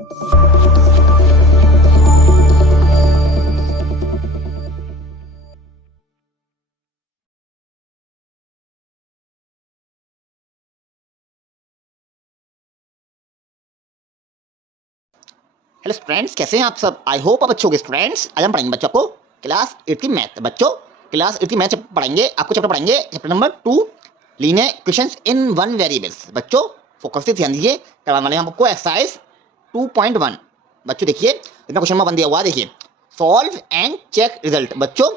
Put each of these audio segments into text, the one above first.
Hello students, कैसे हैं आप सब। आई होप आप अच्छे होंगे। स्टूडेंट्स, आज हम पढ़ेंगे बच्चों को क्लास 8 की मैथ। बच्चों, क्लास 8 की मैथ पढ़ेंगे, आपको चैप्टर पढ़ेंगे chapter number 2, linear equations in one variables. बच्चों फोकस से ध्यान दीजिए, करवाने वाले हैं हम आपको एक्सरसाइज 2.1। बच्चों देखिए, इतना क्वेश्चन नंबर 1 दिया हुआ, देखिए सॉल्व एंड चेक रिजल्ट। बच्चों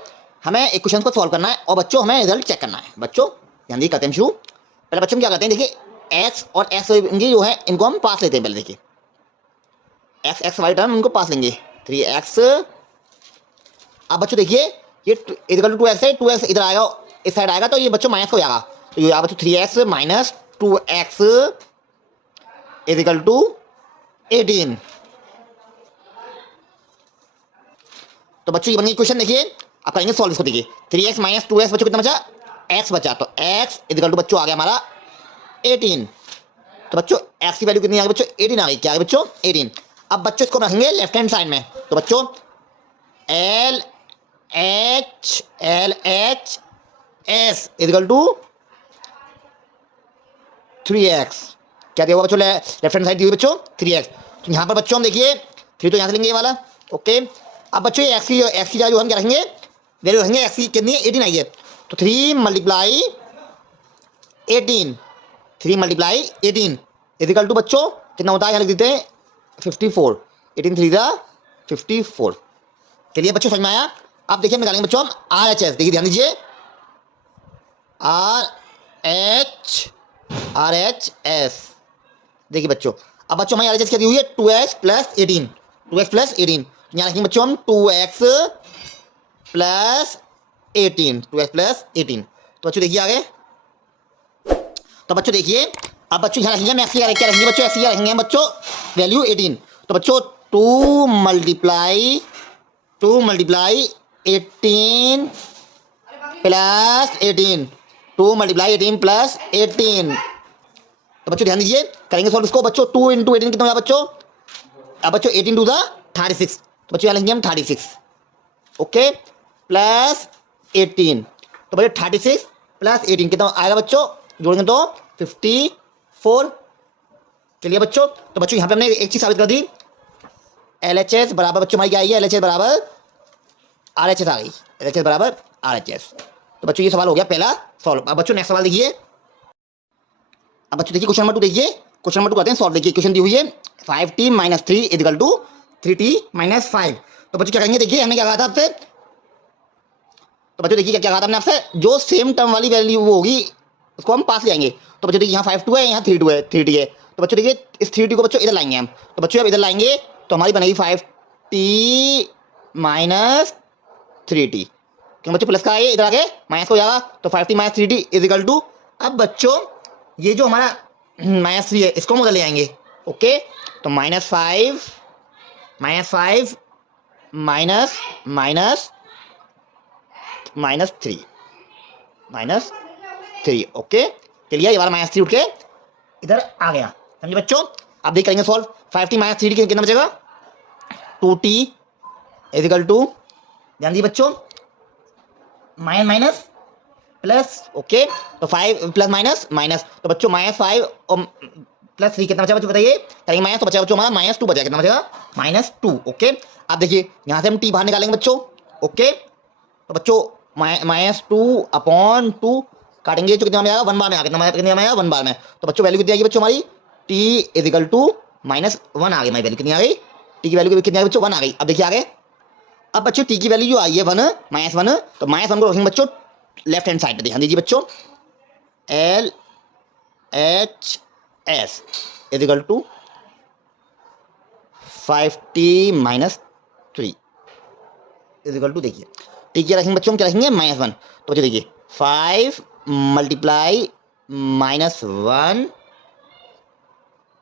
हमें एक क्वेश्चन को सॉल्व करना है और बच्चों हमें रिजल्ट चेक करना है। बच्चों ध्यान दीजिए, करते हैं शुरू। पहले बच्चों हम क्या करते हैं, देखिए एक्स और एक्स जो है इनको हम पास लेते हैं। पहले देखिए एक्स एक्स वाई टर्म इनको पास लेंगे, 3x। अब बच्चों देखिए ये इक्वल टू 2x है, 2x इधर आएगा, इस साइड आएगा तो ये बच्चों माइनस हो जाएगा। तो ये बच्चों 3x minus 2x equal to 18। तो बच्चों ये बन गई क्वेश्चन। देखिए अब करेंगे सॉल्व इसको। देखिए 3x माइनस 2x बच्चों कितना बचा, x बचा। तो x इक्वल टू बच्चों आ गया हमारा 18। तो बच्चों x की वैल्यू कितनी आ गई बच्चों, 18 आ गई। क्या आ गई बच्चों, 18। अब बच्चों इसको रखेंगे लेफ्ट हैंड साइड में। तो बच्चों L H S equal to 3x। क्या दिया हुआ बच्चों, लेफ्ट हैंड साइड दी हुई बच्चों 3x। तो यहाँ पर बच्चों हम देखिए 3 तो यहाँ से लेंगे ये वाला, ओके। अब बच्चों ये एक्स की जो हम क्या रखेंगे, वैल्यू रखेंगे एक्स की कितनी है, 18 आई है। तो 3 मल्टीप्लाई 18, 3 मल्टीप्लाई 18 इक्वल टू बच्चों कितना होता है, यहाँ लिख देते हैं 54। 18 3 54। चलिए बच्चों समझ में आया। अब देखिए निकालेंगे बच्चों हम आर एच एस। देखिए ध्यान दीजिए, आर एच एस। देखिए बच्चों, अब बच्चों हमारी आर एच एस क्या दी हुई है, 2x प्लस 18, 2x प्लस 18। यहाँ रखेंगे बच्चों हम 2x प्लस 18, 2x प्लस 18। तो बच्चों देखिए आगे। तो बच्चों देखिए, अब बच्चों यहाँ रखेंगे हम एक्स क्या रखेंगे बच्चों, एक्स क्या रखेंगे बच्चों, वैल्यू 18। तो बच्चों 2 मल्टीप्लाई 18 प्लस 18, 2 मल्टीप्लाई 18 प्लस 18। तो बच्चों ध्यान दीजिए, करेंगे सॉल्व इसको। बच्चों 2 इंटू 18 कितना होगा बच्चों, अब बच्चों 18 टू 36। तो बच्चों यहाँ लिखेंगे हम 36, ओके, प्लस 18। तो बच्चों 36 प्लस 18 कितना आएगा बच्चों, जोड़ेंगे तो 54। चलिए बच्चों, तो बच्चों यहाँ पे हमने एक चीज साबित कर दी, LHS बराबर बच्चों हमारी क्या आई है, LHS बराबर RHS आ गई, LHS बराबर RHS। तो बच्चों ये सवाल हो गया पहला सॉल्व। अब बच्चों नेक्स्ट सवाल देखिए। अब बच्चों देखिए क्वेश्चन नंबर 2 देखिए, क्वेश्चन नंबर 2 करते हैं सॉल्व। देखिए क्वेश्चन दी हुई है 5t minus 3 equal to 3t minus 5। तो बच्चों क्या करेंगे, देखिए हमने क्या कहा था आपसे, तो बच्चों देखिए क्या कहा था हमने आपसे, जो सेम टर्म वाली वैल्यू वो होगी उसको हम पास ले आएंगे। तो बच्चों देखिए यहाँ 5t है, यहाँ 3t है, 3t है। तो बच्चों देखिए इस 3t को बच्चों इधर लाएंगे हम। तो बच्चों अब इधर लाएंगे तो हमारी बनेगी 5t माइनस 3t, क्यों बच्चों प्लस का है इधर आगे माइनस हो जाएगा। तो 5t minus 3t is equal to, अब बच्चों ये जो हमारा माइनस 3 है इसको हम उधर ले आएंगे, ओके। तो minus 5 minus minus minus 3, okay. चलिए ये वाला माइनस 3 उठ के इधर आ गया, समझे बच्चों। अब देख करेंगे सॉल्व। 5t माइनस 3t कितना बचेगा, 2t इज इक्वल टू, ध्यान दीजिए बच्चों, माइनस माइनस प्लस, ओके। तो 5 प्लस माइनस माइनस, तो बच्चों माइनस 5 और प्लस 3 कितना बचा बच्चों बताइए, करेंगे माइनस, तो बचा बच्चों हमारा माइनस 2 बचा, कितना बचेगा -2, ओके। अब देखिए यहाँ से हम t बाहर निकालेंगे बच्चों, ओके। तो बच्चों -2 अपॉन 2 काटेंगे तो कितना में आएगा, 1 बार में आएगा, कितना में आएगा 1 बार में। तो बच्चों वैल्यू कितनी आएगी बच्चों हमारी, t इज इक्वल टू -1 आ गई। हमारी वैल्यू कितनी आ गई, t की वैल्यू कितनी आ गई बच्चों, 1 आ गई। अब देखिए आगे, अब बच्चों t की वैल्यू जो आई है 1 -1, तो -1 को रखेंगे बच्चों लेफ्ट हैंड साइड पे। ध्यान दीजिए बच्चों, LHS is equal to 5t minus 3 is equal to, देखिए t क्या रखेंगे बच्चों हम, क्या रखेंगे -1। तो बच्चों देखिए 5 मल्टीप्लाई -1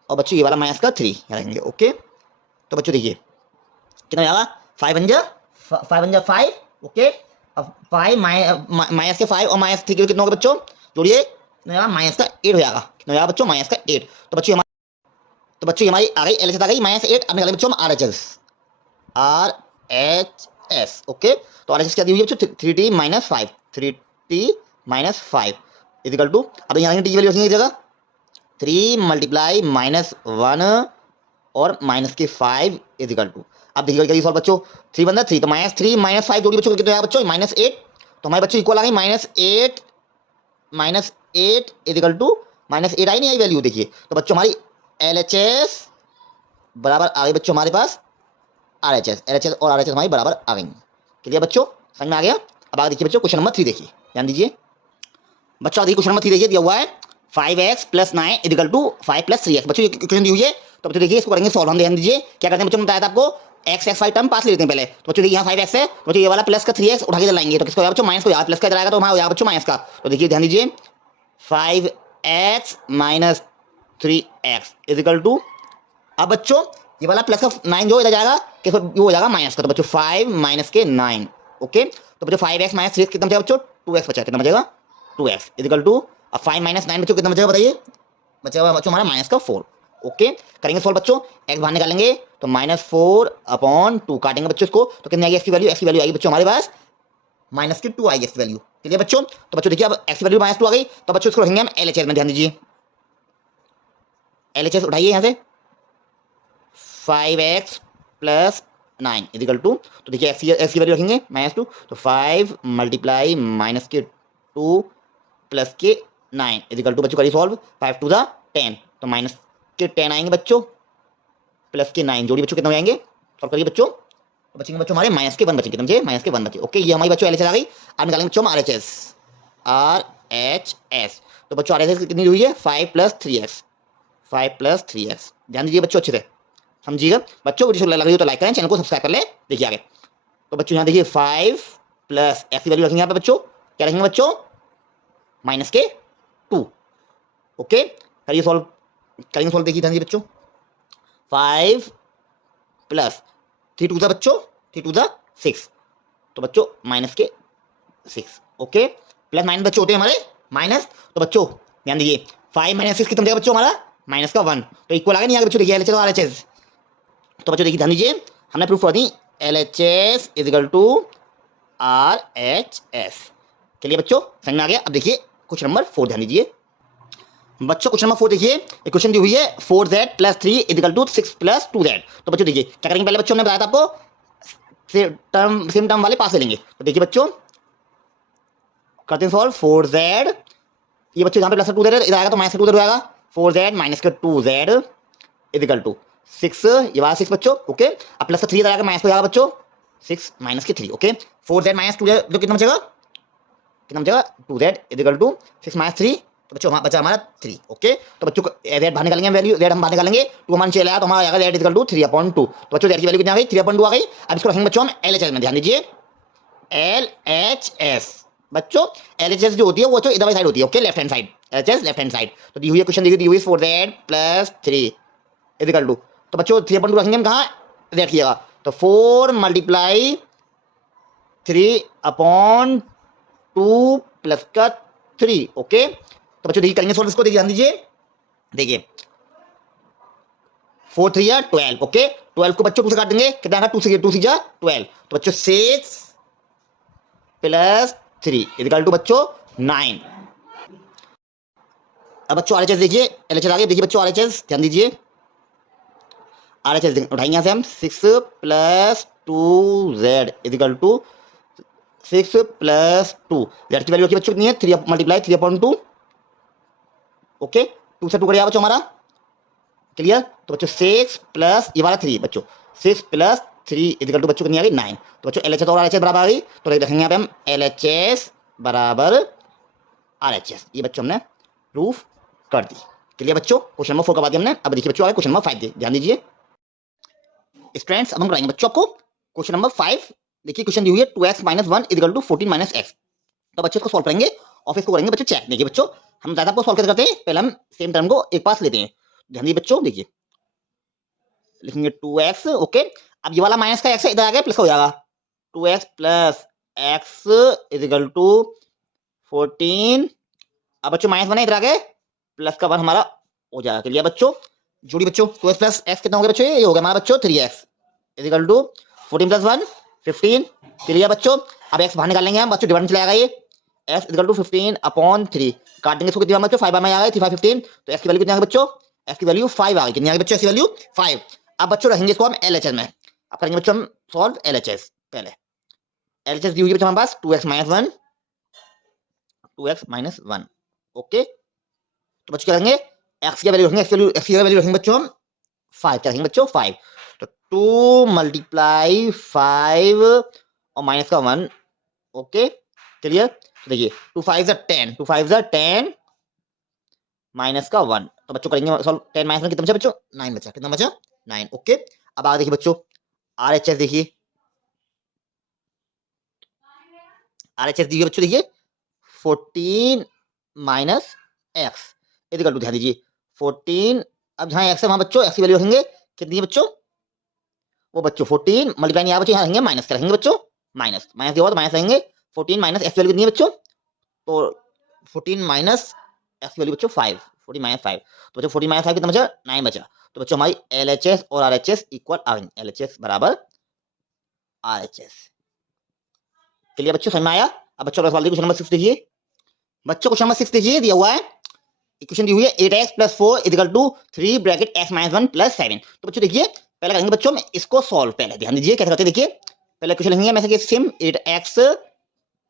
और बच्चों ये वाला माइनस का 3 यहाँ रखेंगे, ओके। तो बच्चों देखिए कितना आएगा, 5 1 जा 5, ओके। अब 5 माइनस के 5 और माइनस 3 के कितना होगा बच्चों, जोड़िए माइनस का 8 हो जाएगा, कितना हो जाएगा बच्चों, -8। तो बच्चों तो बच्चों हमारी आ गई LHS आ गई -8। अब निकालेंगे बच्चों हम RHS। RHS ओके, तो RHS क्या दी हुई है बच्चों 3t - 5, 3t - 5 इक्वल टू, अब यहाँ टी की वैल्यू रखेंगे जगह 3 × -1 और -5 इक्वल टू, अब देखिए क्या सॉल्व बच्चों 3 बन 3 तो -3 -5 जोड़ी बच्चों कितना आया बच्चों -8, तो हमारे बच्चों इक्वल आ गई -8 इक्वल टू -8 आई नहीं आई वैल्यू देखिए, तो बच्चों हमारी LHS बराबर आ गई बच्चों हमारे पास LHS और RHS हमारी बराबर आ गई। क्लियर बच्चों, समझ में आ गया। अब आगे देखिए बच्चों क्वेश्चन नंबर 3 देखिए, ध्यान दीजिए बच्चों। देखिए क्वेश्चन नंबर 3 देखिए दिया हुआ है 5x + 9 इक्वल टू 5 + 3x। बच्चों ये क्वेश्चन दी हुई है, तो बच्चों देखिए इसको करेंगे सॉल्व। हम ध्यान दीजिए क्या करते हैं बच्चों, बताया था आपको x x 5 टर्म पास ले लेते हैं पहले, तो बच्चों देखिए यहाँ 5x है, तो बच्चों ये वाला प्लस का 3x उठा के चलाएंगे, तो किसको बच्चों माइनस को यहाँ प्लस का चलाएगा तो वहाँ हो जाएगा बच्चों माइनस का। तो देखिए ध्यान दीजिए 5x - 3x इक्वल टू, अब बच्चों ये वाला प्लस का 9 जो इधर जाएगा किसको वो हो जाएगा माइनस का, तो बच्चों 5 - के 9 ओके, तो बच्चों 5x - 3x कितना बचेगा बच्चों 2x बचा, कितना बचेगा 2x इक्वल टू, अब 5 - 9 बच्चों कितना बचेगा बताइए, बचेगा बच्चों हमारा -4 ओके। करेंगे सॉल्व बच्चों, x बाहर निकालेंगे तो -4/2 काटेंगे बच्चों इसको, तो कितनी आएगी x की वैल्यू आएगी बच्चों हमारे पास -2 आएगी x की वैल्यू। ठीक है बच्चों, तो बच्चों देखिए अब x की वैल्यू -2 आ गई, तो बच्चों इसको रखेंगे हम LHS में, ध्यान दीजिए LHS उठाइए यहाँ से 5x + 9 इक्वल टू, तो देखिए x की वैल्यू रखेंगे -2, तो 5 × -2 + के 9 इक्वल टू, बच्चों करिए सॉल्व 5 × 2 = 10, तो -10 आएंगे बच्चों प्लस के 9 जोड़ी बच्चों कितना हो जाएंगे, सॉल्व करिए बच्चों, तो बचेंगे बच्चों हमारे -1 बचेंगे, समझे -1 बचे ओके। ये हमारी बच्चों LHS आ गई। अब निकालेंगे बच्चों हम RHS, तो बच्चों RHS कितनी हुई है 5 + 3x, 5 + 3x, ध्यान दीजिए बच्चों अच्छे से समझिएगा बच्चों। वीडियो लग रही हो तो लाइक करें, चैनल को सब्सक्राइब कर ले। देखिए आगे, तो बच्चों यहाँ देखिए 5 + x की वैल्यू रखेंगे यहाँ पे बच्चों, क्या रखेंगे बच्चों -2 ओके। करिए सॉल्व, करेंगे सॉल्व, देखिए ध्यान दीजिए बच्चों 5 + 3 × 2 बच्चों 3 × 2 = 6, तो बच्चों -6 ओके, प्लस माइनस बच्चों होते हैं हमारे माइनस, तो बच्चों ध्यान दीजिए 5 - 6 कितना बचेगा बच्चों हमारा -1, तो इक्वल आ गया नहीं आ गया बच्चों, देखिए LHS और RHS, तो बच्चों देखिए ध्यान दीजिए हमने प्रूफ कर दी LHS इक्वल टू RHS के लिए बच्चों, समझ में आ गया। अब देखिए क्वेश्चन नंबर 4 ध्यान दीजिए बच्चों, क्वेश्चन नंबर 4 देखिए, एक क्वेश्चन दी हुई है 4z + 3 इक्वल टू 6 + 2z, तो बच्चों देखिए क्या करेंगे, पहले बच्चों ने बताया था आपको सेम टर्म वाले पास ले लेंगे, तो देखिए बच्चों करते हैं सॉल्व 4z, ये बच्चों यहाँ पे +2z इधर आएगा तो -2z आएगा, 4z - 2z इक्वल टू 6, ये वाला 6 बच्चों ओके, अब प्लस का 3 इधर आएगा माइनस को जाएगा बच्चों 6 - के 3 ओके, 4z - 2z जो कितना बचेगा 2z इक्वल टू 6 - 3, तो बच्चों बचा हमारा 3 ओके। तो बच्चों z बाहर निकालेंगे, वैल्यू z हम बाहर निकालेंगे 2 हमारे चले आया, तो हमारा आएगा z इक्वल टू 3/2, तो बच्चों z की वैल्यू कितनी आ गई 3/2 आ गई। अब इसको रखेंगे बच्चों हम LHS में, ध्यान दीजिए LHS बच्चों, LHS जो होती है वो बच्चों इधर वाली साइड होती है okay, left hand side, LHS left hand side, तो दी हुई है क्वेश्चन दी हुई 4z + 3 इक्वल टू, तो बच्चों 3/2 रखेंगे हम कहाँ रखिएगा, तो 4 × 3/2 प्लस का 3 ओके। तो बच्चों देखिए करेंगे सॉल्व इसको, देखिए ध्यान दीजिए, देखिए 4 3 या 12 ओके, 12 को बच्चों 2 से काट देंगे, कितना आएगा 2 से 12, तो बच्चों 6 + 3 इक्वल टू बच्चों 9। अब बच्चों RHS देखिए, LHS आगे देखिए बच्चों RHS ध्यान दीजिए, RHS उठाएंगे यहाँ से हम 6 + 2z इक्वल टू 6 + 2, z की वैल्यू की बच्चों कितनी है 3 × 3/2 ओके, 2 से 2 करिए बच्चों हमारा क्लियर, तो बच्चों 6 प्लस ये वाला 3 बच्चों 6 + 3 इक्वल टू बच्चों कितनी आ गई 9, तो बच्चों LHS और RHS बराबर आ गई, तो रखेंगे यहाँ पे हम LHS बराबर RHS, ये बच्चों हमने प्रूफ कर दी। क्लियर बच्चों, क्वेश्चन नंबर 4 का बाद हमने, अब देखिए बच्चों आगे क्वेश्चन नंबर 5 ध्यान दीजिए स्टूडेंट्स, अब हम कराएंगे बच्चों आपको क्वेश्चन नंबर 5। देखिए क्वेश्चन दी हुई है 2x - 1 इक्वल टू 14 - x, तो बच्चों इसको सॉल्व करेंगे और फिर इसको करेंगे बच्चों चेक। देखिए बच्चों हम ज़्यादा आपको सॉल्व कैसे करते हैं, पहले हम सेम टर्म को एक पास लेते हैं, ध्यान दीजिए बच्चों, देखिए लिखेंगे 2x ओके, अब ये वाला माइनस का x है इधर आ गया प्लस हो जाएगा 2x + x इक्वल टू 14, अब बच्चों -1 है इधर आ गए प्लस का 1 हमारा हो जाएगा। क्लियर बच्चों, जोड़ी बच्चों, 2x प्लस एक्स कितना हो गया बच्चों, ये हो गया हमारा बच्चों 3x is equal to 14 plus 1 15। Clear बच्चों। अब x बाहर निकालेंगे हम बच्चों, डिवाइड में चला जाएगा ये x इजिकल टू 15 अपॉन 3, काट देंगे इसको, कितना बच्चों 5 में आ गई 3 5 15, तो x की वैल्यू कितनी आ गई बच्चों, x की वैल्यू 5 आ गई। कितनी आ गई बच्चों, x की वैल्यू 5। अब बच्चों रखेंगे इसको हम LHS में। अब करेंगे बच्चों हम सॉल्व LHS। पहले LHS दी हुई है बच्चों हमारे पास 2x minus 1, 2x minus 1। Okay, तो बच्चों क्या करेंगे, x की वैल्यू रखेंगे, x की वैल्यू रखेंगे बच्चों हम 5, क्या रखेंगे बच्चों 5, तो 2 मल्टीप्लाई 5 और माइनस का 1। Okay clear. तो देखिए 2 5 10, 2 5 10 माइनस का 1, तो बच्चों करेंगे सॉल्व, 10 माइनस 1 कितना बचा बच्चों, 9 बचा। कितना बचा, 9। ओके, अब आगे देखिए बच्चों RHS, देखिए RHS दी हुई है बच्चों, देखिए 14 माइनस एक्स इक्वल टू, ध्यान दीजिए 14, अब जहां एक्स है वहां बच्चों एक्स की वैल्यू रखेंगे कितनी है बच्चों, वो बच्चों 14 मल्टीप्लाई यहाँ बच्चों यहाँ रहेंगे माइनस का, रहेंगे बच्चों माइनस, माइनस दिया हुआ तो माइनस रहेंगे, 14 माइनस एक्स वैल्यू कितनी है बच्चों, तो 14 माइनस एक्स वैल्यू बच्चों 5, 14 माइनस 5, तो बच्चों 14 माइनस 5 कितना बचा, 9 बचा। तो बच्चों हमारी LHS और RHS इक्वल आ गई, LHS बराबर RHS। क्लियर बच्चों, समझ में आया। अब बच्चों सवाल क्वेश्चन नंबर 6 देखिए बच्चों, क्वेश्चन नंबर 6 देखिए, दिया हुआ है इक्वेशन दी हुई है 8x plus 4 equal to 3 bracket x minus 1 plus 7। तो बच्चों देखिए पहले करेंगे बच्चों में इसको सॉल्व, पहले ध्यान दीजिए कैसे करते हैं। देखिए पहले क्वेश्चन लिखेंगे मैं same 8x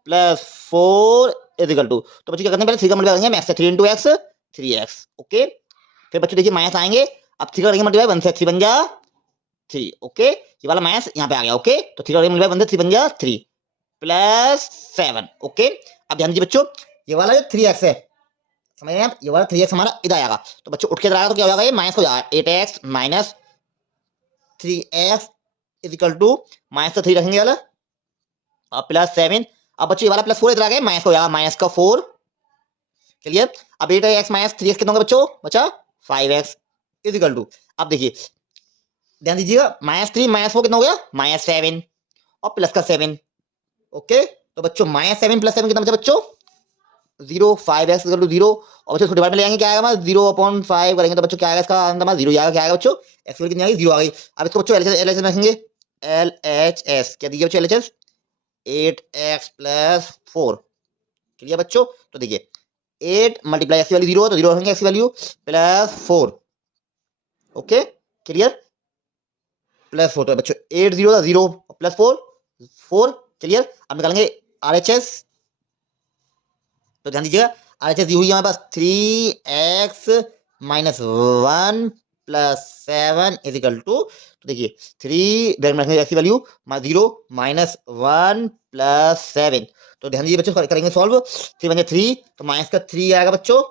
plus 4 equal to, तो बच्चों क्या करते हैं, पहले 3 का मल्टीप्लाई करेंगे मैक्स से 3 इंटू एक्स 3x। ओके, फिर बच्चों देखिए माइनस आएंगे, अब 3 करेंगे मल्टीप्लाई 1 से 3 बन जा 3। ओके, ये वाला माइनस यहाँ पे आ गया। ओके, तो 3 करेंगे मल्टीप्लाई 1 से 3 बन जा 3 प्लस 7। ओके, अब ध्यान दीजिए बच्चों ये वाला जो 3x है, समझ रहे हैं आप, ये वाला 3x हमारा इधर आएगा, तो बच्चों उठ के इधर आएगा तो क्या हो जाएगा, ये माइनस हो जाएगा 8x minus 3x is equal to minus का 3 रखेंगे वाला और प्लस 7। अब बच्चों ये वाला प्लस 4 इधर आ गया, माइनस हो जाएगा माइनस का 4। क्लियर। अब 8x माइनस 3x कितना होगा बच्चों, बचा 5x इज इक्वल टू, अब देखिए ध्यान दीजिएगा -3 -4 कितना हो गया, -7 और प्लस का 7। ओके, तो बच्चों -7 प्लस 7 कितना बचा बच्चों 0, 5x इक्वल टू 0, और बच्चों डिवाइड में ले आएंगे क्या आएगा हमारा 0/5 करेंगे तो बच्चों क्या आएगा, इसका आंसर हमारा 0 आएगा। क्या आएगा बच्चों, x कितनी आ गई 0 आ गई। अब इसको बच्चों LHS रखेंगे, LHS क्या दीजिए बच्चों LHS 8x प्लस 4। क्लियर बच्चों, तो देखिए 8 मल्टीप्लाई x की वैल्यू 0 तो 0 रखेंगे x की value plus 4। Okay clear, plus 4, तो बच्चों 8 0 था 0 प्लस 4 4। क्लियर, अब निकालेंगे RHS, तो ध्यान दीजिएगा RHS दी हुई है हमारे पास 3x minus 1 plus 7 is equal to, तो देखिए 3 ब्रैकेट में रखेंगे x की वैल्यू 0 माइनस 1 प्लस 7। तो ध्यान दीजिए बच्चों करेंगे सॉल्व, 3 बन 3 तो माइनस का 3 आएगा बच्चों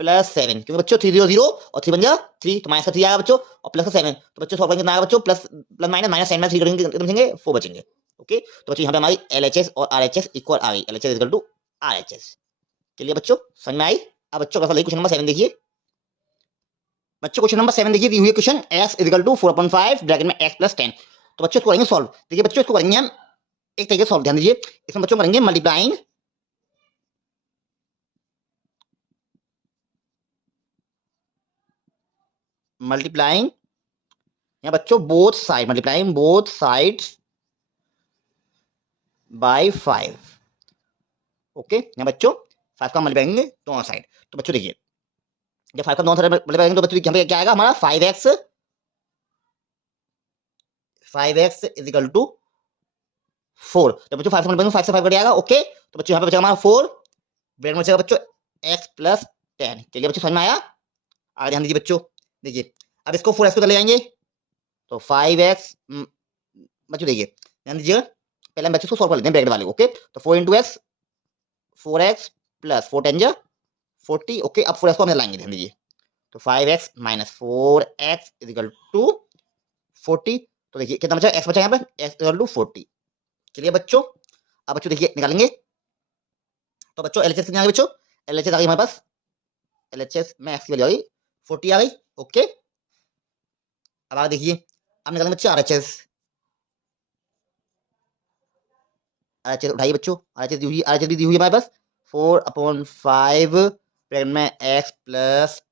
प्लस 7, क्योंकि बच्चों 3 0 0 और 3 बन जा 3, तो माइनस का 3 आएगा बच्चों और प्लस का 7, तो बच्चों सॉल्व करेंगे कितना आएगा बच्चों प्लस प्लस माइनस माइनस 7 में 3 करेंगे कितने बचेंगे 4 बचेंगे। ओके, तो बच्चों यहाँ पे हमारी LHS और RHS इक्वल आ गई, LHS इक्वल टू RHS। चलिए बच्चों समझ में आई। अब बच्चों का सवाल क्वेश्चन नंबर 7 देखिए बच्चों, क्वेश्चन नंबर 7 देखिए दी हुई है question x equal to 4/5 bracket में x प्लस 10। तो बच्चों इसको करेंगे सॉल्व। देखिए बच्चों इसको करेंगे हम एक तरीके से सॉल्व, ध्यान दीजिए इसमें बच्चों करेंगे मल्टीप्लाइंग मल्टीप्लाइंग यहाँ बच्चों both side, multiplying both sides by 5। Okay, यहाँ बच्चों 5 का मल्टीप्लाई करेंगे दोनों साइड, तो बच्चों देखिए जब 5 का दोनों साइड मल्टीप्लाई करेंगे तो बच्चों यहाँ पे क्या आएगा हमारा 5x इज इक्वल टू 4। जब बच्चों 5 से मल्टीप्लाई 5 से 5 कट जाएगा। ओके, तो बच्चों यहाँ पे बचेगा हमारा 4, ब्रैकेट में बचेगा बच्चों x प्लस 10। चलिए बच्चों समझ में आया। आगे ध्यान दीजिए बच्चों, देखिए अब इसको 4x को ले जाएंगे तो 5x, बच्चों देखिए ध्यान दीजिएगा पहले हम बच्चों को सॉल्व कर लेते हैं ब्रैकेट वाले को। ओके, तो 4 इंटू एक्स 4x प्लस 4 10 जा 40। ओके, अब 4x को हम लाएंगे, ध्यान दीजिए तो 5x minus 4x is equal to 40। तो देखिए कितना बचा x बचा यहाँ पे x इक्वल टू 40। चलिए बच्चों, अब बच्चों देखिए निकालेंगे, तो बच्चों LHS कितनी आ गई बच्चों, LHS आ गई हमारे पास, LHS में x की वैल्यू आ गई 40 आ गई। ओके, अब आगे देखिए अब निकालेंगे बच्चों RHS। RHS उठाइए बच्चों, RHS भी दी हुई है हमारे पास 4/5 ब्रैकेट में x प्लस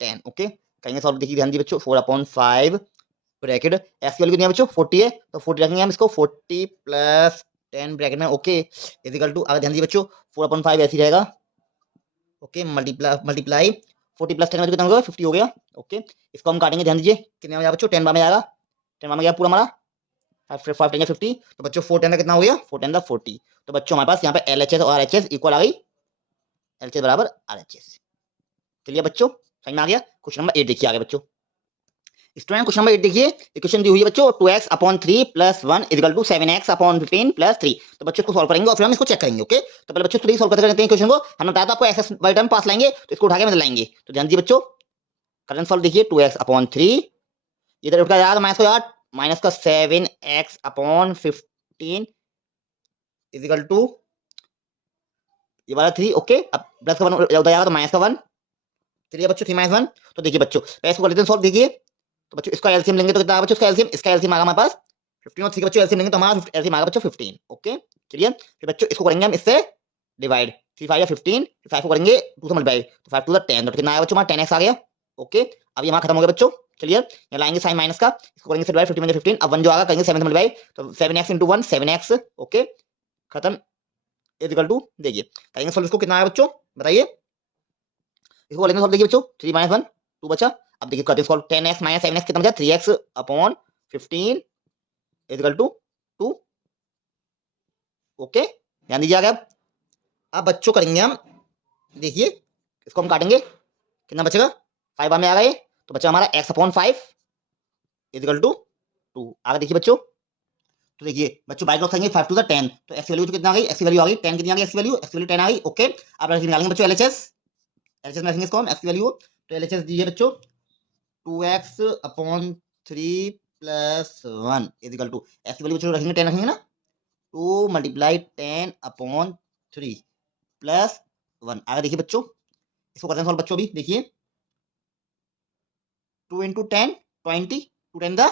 10। ओके, करेंगे सॉल्व, देखिए ध्यान दीजिए बच्चों, 4/5 ब्रैकेट एक्स की वैल्यू कितनी है बच्चों 40 है, तो 40 रखेंगे हम इसको, 40 प्लस 10 ब्रैकेट में ओके इजिकल टू, अगर ध्यान दीजिए बच्चों 4/5 ऐसे ही रहेगा ओके, मल्टीप्लाई 40 प्लस 10 में कितना हो गया 50 हो गया ओके। इसको हम काटेंगे, ध्यान दीजिए कितने में आया बच्चों 10 बार में आएगा, 10 बार में गया पूरा हमारा 5 10 50, तो बच्चों 4 10 का कितना हो गया 4 10 का 40, तो बच्चों हमारे पास यहाँ पे LHS और RHS इक्वल आ गई, LHS बराबर RHS। चलिए बच्चों समझ में आ गया। क्वेश्चन नंबर 8 देखिए आगे बच्चों, स्टूडेंट क्वेश्चन नंबर 8 देखिए, इक्वेशन दी हुई है बच्चों 2x/3 + 1 = 7x/15 + 3, तो बच्चों इसको सॉल्व करेंगे और फिर हम इसको चेक करेंगे ओके। तो पहले बच्चों 3 सॉल्व करते हैं क्वेश्चन को, हमने बताया था आपको एक्स बाय टर्म पास लाएंगे तो इसको उठा के लाएंगे, तो ध्यान दीजिए बच्चों करंट सॉल्व देखिए 2x/3, इधर उठ का यार माइनस को यार माइनस का 7x/15 = ये वाला 3 ओके, अब प्लस का 1 उधर जाएगा तो माइनस का 1, चलिए बच्चों 3 - 1, तो देखिए बच्चों पहले इसको कर लेते हैं सॉल्व, देखिए तो बच्चों इसका एलसीएम लेंगे तो कितना आएगा बच्चों, इसका एलसीएम आएगा हमारे पास 15 और 3 का बच्चों एलसीएम लेंगे तो हमारा एलसीएम आएगा बच्चों 15 ओके क्लियर। फिर बच्चों इसको करेंगे हम इससे डिवाइड, 3 5 या 15, 5 को करेंगे 2 से मल्टीप्लाई, तो 5 2 10, तो कितना आएगा बच्चों हमारा 10x आ गया ओके। अब ये हमारा खत्म हो गया बच्चों क्लियर, यहाँ लाएंगे साइन माइनस का, इसको करेंगे डिवाइड 15 में 15, अब 1 जो आएगा करेंगे 7 से मल्टीप्लाई, तो 7x * 1 7x ओके खत्म इक्वल टू, देखिए करेंगे सॉल्व इसको कितना आया बच्चों बताइए, इसको करेंगे सॉल्व देखिए बच्चों 3 - 1 2 बचा, अब देखिए करते हैं सॉल्व 10x - 7x कितना बचा 3x/15 इक्वल टू 2 ओके ध्यान दीजिए आगे। अब बच्चों करेंगे हम, देखिए इसको हम काटेंगे कितना बचेगा 5 बार में आ गए, तो बचा हमारा x/5 इक्वल टू 2, आगे देखिए बच्चों, तो देखिए बच्चों बाई करेंगे 5 2 10, तो x वैल्यू कितना आ गई, x वैल्यू आ गई 10, कितनी आ गई x वैल्यू 10 आ गई ओके। अब निकालेंगे बच्चों LHS में रखेंगे इसको हम x वैल्यू, तो LHS दीजिए बच्चों 2x/3 + 1 equal to x value बच्चों रखेंगे 10 रखेंगे ना, 2 × 10/3 + 1, आगे देखिए बच्चों इसको करते हैं सॉल्व बच्चों, भी देखिए 2 × 10 20, 2 10 दा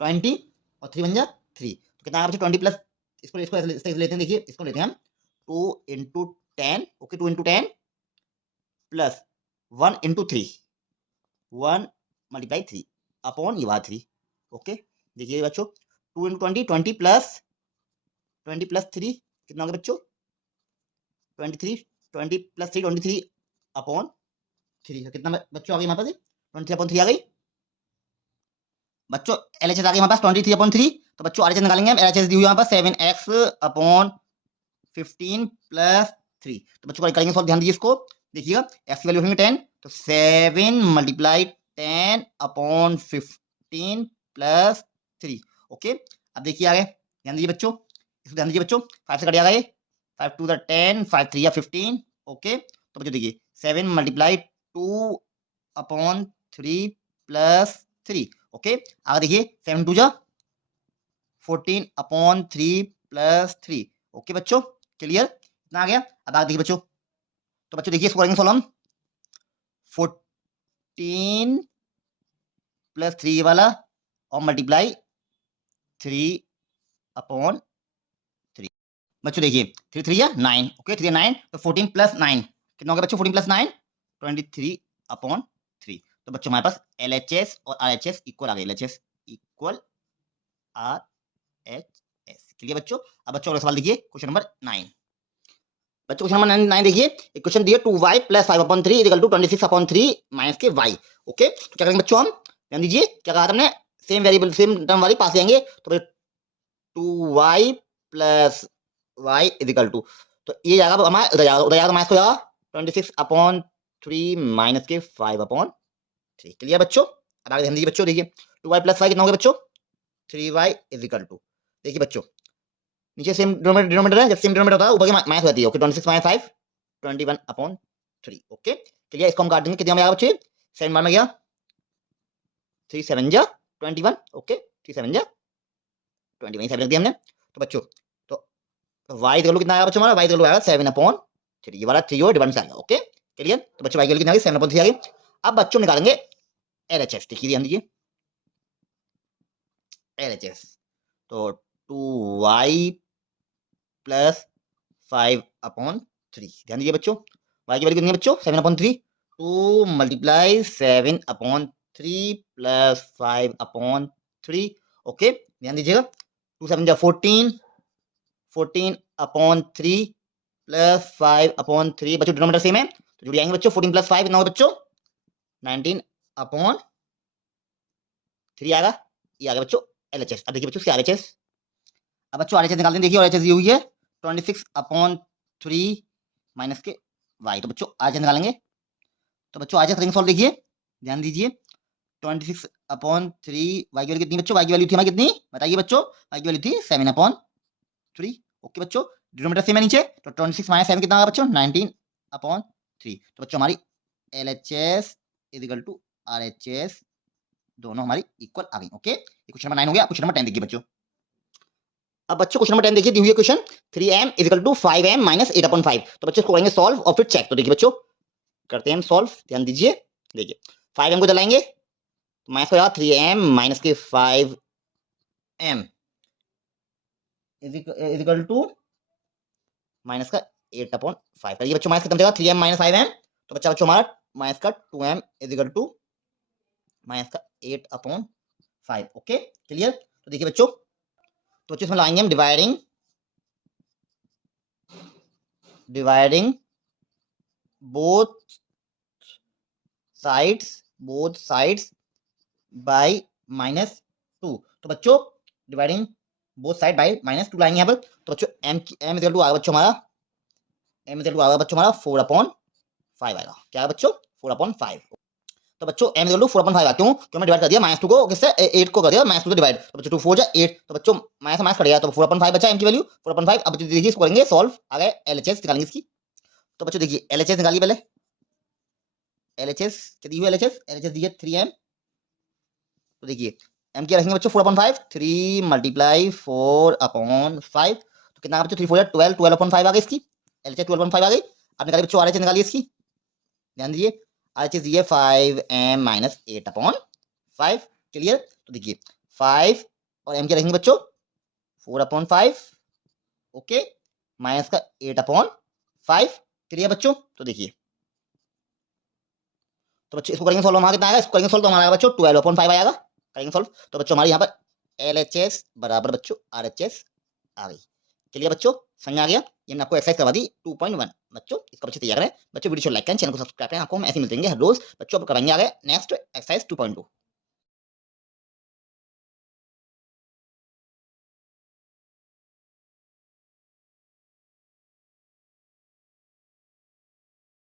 20 और 3 बन जा 3, तो कितना आएगा बच्चों 20 प्लस, इसको इसको ऐसे लेते हैं, देखिए इसको लेते हैं हम 2 × 10 ओके 2 × 10 प्लस 1 × 3 1 × 3 अपॉन ये बात 3 ओके। देखिए बच्चों 2 × 20 20 प्लस 3 कितना हो गया बच्चों 23, 20 प्लस 3 23 अपॉन 3, कितना बच्चों आ गई हमारे पास 23/3 आ गई बच्चों। LHS आ गई हमारे पास 23/3, तो बच्चों RHS निकालेंगे हम, LHS दी हुई है हमारे पास 7x/15 + 3, तो बच्चों करेंगे सॉल्व, ध्यान दीजिए इसको, देखिएगा x की वैल्यू रखेंगे 10, तो 7 × 10/15 + 3 ओके। अब देखिए आगे ध्यान दीजिए बच्चों, इसको ध्यान दीजिए बच्चों 5 से कट जाएगा ये, 5 2 10 5 3 15 ओके, तो बच्चों देखिए 7 × 2/3 + 3 ओके। आगे देखिए 7 2 14/3 + 3 ओके बच्चों क्लियर, इतना आ गया। अब आगे देखिए बच्चों, तो बच्चों देखिए इसको करेंगे सॉल्व हम 14 + 3 वाला और मल्टीप्लाई 3/3 बच्चों देखिए 3 3 9 ओके 3 9, तो 14 + 9 कितना हो गया बच्चों 14 + 9 23/3, तो बच्चों हमारे पास LHS और RHS इक्वल आ गए, LHS इक्वल RHS क्लियर बच्चों। अब बच्चों अगला सवाल देखिए क्वेश्चन नंबर 9, बच्चों क्वेश्चन नंबर 9 देखिए, इक्वेशन दिया 2y + 5/3 = 26/3 - के y ओके, तो क्या करेंगे बच्चों हम, ध्यान दीजिए क्या कहा हमने सेम वेरिएबल सेम टर्म वाली पास लेंगे, तो 2y + y = तो ये जाएगा हमारा उधर जाएगा तो माइनस को जाएगा 26/3 - के 5/3 क्लियर बच्चों। अब आगे ध्यान दीजिए बच्चों, देखिए 2y + y कितना हो गया बच्चों 3y = देखिए बच्चों नीचे सेम डिनोमिनेटर है, जब सेम डिनोमिनेटर होता है ऊपर की माइनस होती है ओके, 26 - 5 21/3 ओके क्लियर। इसको हम काट देंगे कितने में आएगा बच्चे 7 बार में गया 3 7 जा 21 ओके 3 7 जा 21 7 रख दिया हमने, तो बच्चों तो y = कितना आएगा बच्चों हमारा y = आएगा 7/3, ये वाला 3 और डिवाइड से आएगा ओके क्लियर, तो बच्चों y की वैल्यू कितना आ गई 7/3 आ गई। अब बच्चों निकालेंगे LHS, देखिए ध्यान दीजिए LHS, तो 2y + 5/3 ध्यान दीजिए बच्चों, y की वैल्यू कितनी है बच्चों 7/3, 2 × 7/3 प्लस 5/3। ओके, ध्यान दीजिएगा। 2 7 जा 14, 14/3 प्लस 5/3। बच्चों डिनोमिनेटर सेम है तो जुड़ जाएंगे बच्चों। 14 प्लस 5 कितना होगा बच्चों? 19/3 आएगा। ये आ गया बच्चों LHS। अब देखिए बच्चों इसके RHS। अब बच्चों RHS निकालते हैं। देखिए RHS ये हुई है 26/3 माइनस के y। तो बच्चों RHS निकालेंगे। तो बच्चों RHS करेंगे सॉल्व। देखिए ध्यान दीजिए 26/3 y की वैल्यू कितनी बच्चों? y की वैल्यू थी हमारी कितनी बताइए बच्चों? y की वैल्यू थी 7/3। ओके बच्चों, डिनोमिनेटर सेम है नीचे तो 26 माइनस 7 कितना होगा बच्चों? 19/3। तो बच्चों हमारी LHS is equal to RHS दोनों हमारी इक्वल आ गई। ओके, ये क्वेश्चन नंबर 9 हो गया। क्वेश्चन नंबर 10 देखिए बच्चों। अब बच्चों क्वेश्चन नंबर 10 देखिए, दी हुई है question 3m is equal to 5m minus 8/5। तो बच्चों इसको करेंगे सॉल्व और फिर चेक। तो देखिए बच्चों करते हैं हम सॉल्व। ध्यान दीजिए, देखिए 5m को जलाएंगे तो माइनस को जाएगा 3m माइनस के 5m is equal to minus का 8/5। करिए बच्चों माइनस खत्म जाएगा 3m माइनस 5m। तो बच्चों हमारा माइनस का 2m is equal to minus का 8/5। Okay clear. तो देखिए बच्चों, तो इसमें लाएंगे हम डिवाइडिंग बोथ साइड्स बाय -2। तो बच्चों डिवाइडिंग बोथ साइड बाय -2 लाएंगे यहाँ पर। तो बच्चों m इज इक्वल टू आएगा बच्चों हमारा 4/5 आएगा। क्या है बच्चों? 4/5। तो बच्चों m इज इक्वल टू 4/5 आएगा। क्यों? क्यों मैं डिवाइड कर दिया -2 को किससे? 8 को कर दिया -2 से डिवाइड। तो बच्चों 2 4 जा 8। तो बच्चों माइनस माइनस कट गया तो 4/5 बचा m की वैल्यू 4/5। अब देखिए इसको करेंगे सॉल्व। आ गए LHS निकालेंगे इसकी। तो बच्चों देखिए LHS निकालिए पहले। LHS दी हुई LHS दी है 3m। तो देखिए m क्या रखेंगे बच्चों? 4/5। 3 मल्टीप्लाई 4/5 तो कितना बच्चों? 3 4 जा 12, 12/5 आ गई इसकी। LHS 12/5 आ गई। अब निकालिए बच्चों RHS निकालिए इसकी। ध्यान दीजिए RHS दी है 5m माइनस 8/5। क्लियर। तो देखिए 5 और m क्या रखेंगे बच्चों? 4/5। ओके, माइनस का 8/5। क्लियर बच्चों। तो देखिए तो बच्चों इसको करेंगे सॉल्व। हमारा कितना आएगा? इसको करेंगे सॉल्व तो हमारा आएगा बच्चों 12/5 आएगा। करेंगे सॉल्व तो बच्चों हमारे यहाँ पर LHS बराबर बच्चों RHS आ गई। चलिए बच्चों समझ आ गया। ये मैंने आपको एक्सरसाइज करवा दी 2.1। बच्चों इसका बच्चे तैयार करें। बच्चों वीडियो को लाइक करें, चैनल को सब्सक्राइब करें। आपको हम ऐसे मिलते हैं रोज। बच्चों अब कराएंगे आगे नेक्स्ट एक्सरसाइज 2.2।